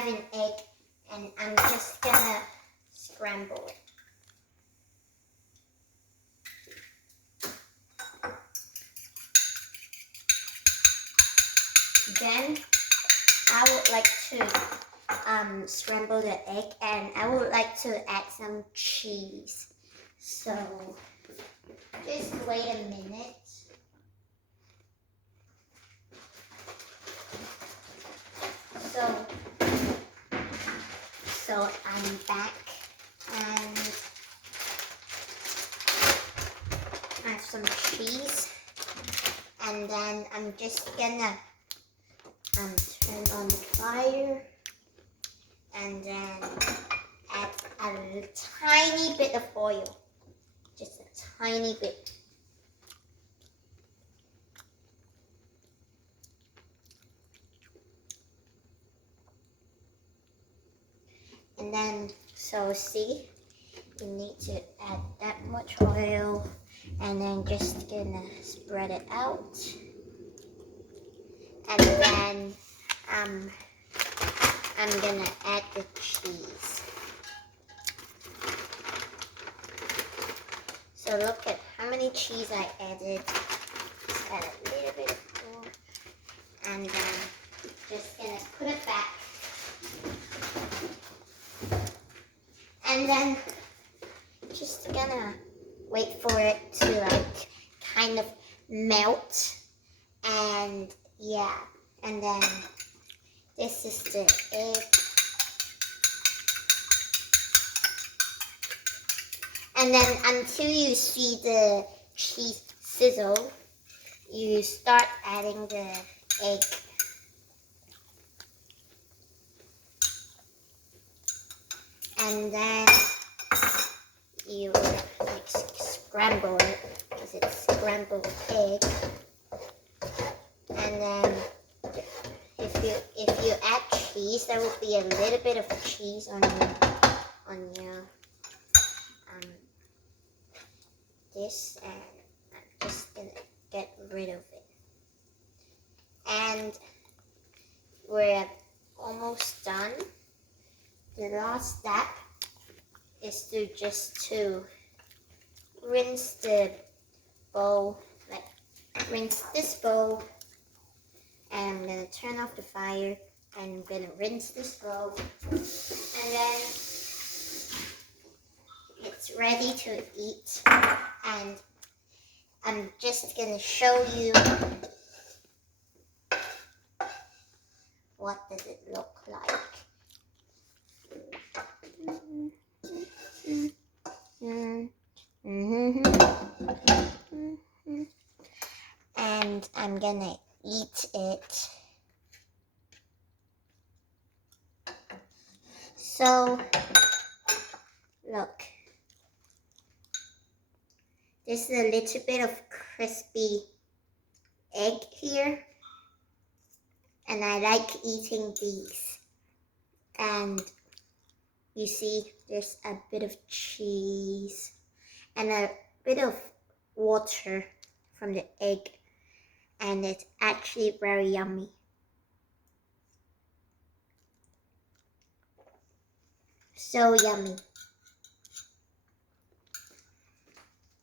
have an egg, and I'm just gonna scramble it. Then I would like to scramble the egg, and I would like to add some cheese. So just wait a minute. So I'm back, and I have some cheese, and then I'm just gonna turn on the fire, and then add a tiny bit of oil, just a tiny bit. And then, so see, you need to add that much oil, and then just gonna spread it out. And then I'm gonna add the cheese. So look at how many cheese I added. Just add a little bit more, and then just gonna put it back. And then just gonna wait for it to like kind of melt. And yeah, and then this is the egg. And then until you see the cheese sizzle, you start adding the egg. And then you like scramble it, because it's scrambled egg. And then if you add cheese, there will be a little bit of cheese on your this, and I'm just gonna get rid of it. And we're almost done. The last step is to rinse the bowl, like rinse this bowl, and I'm gonna turn off the fire, and I'm gonna rinse this bowl, and then it's ready to eat. And I'm just gonna show you what does it look like. And I'm gonna eat it. So look, there's a little bit of crispy egg here, and I like eating these. And you see there's a bit of cheese and a bit of water from the egg, and it's actually very yummy. So yummy.